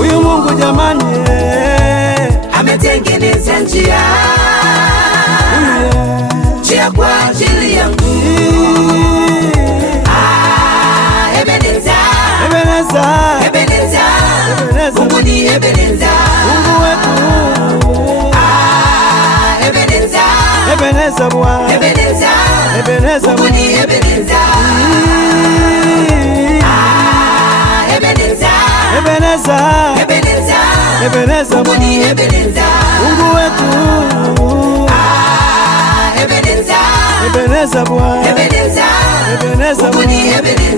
Huyu Mungu jamani, ametengeneza njia kwa ajili yangu. Ebeneza, Ebeneza, Ebeneza, Ebeneza, Mungu ni Ebeneza, Mungu wetu. Ebeneza, Ebeneza Bwana, Ebeneza, Ebeneza, Mungu ni Ebeneza, Ebeneza, Ebeneza, Ebeneza, Ebeneza, Mungu ni Ebeneza, Mungu wetu. Ebeneza, Ebeneza Bwana, Ebeneza, Ebeneza, Mungu ni Ebeneza.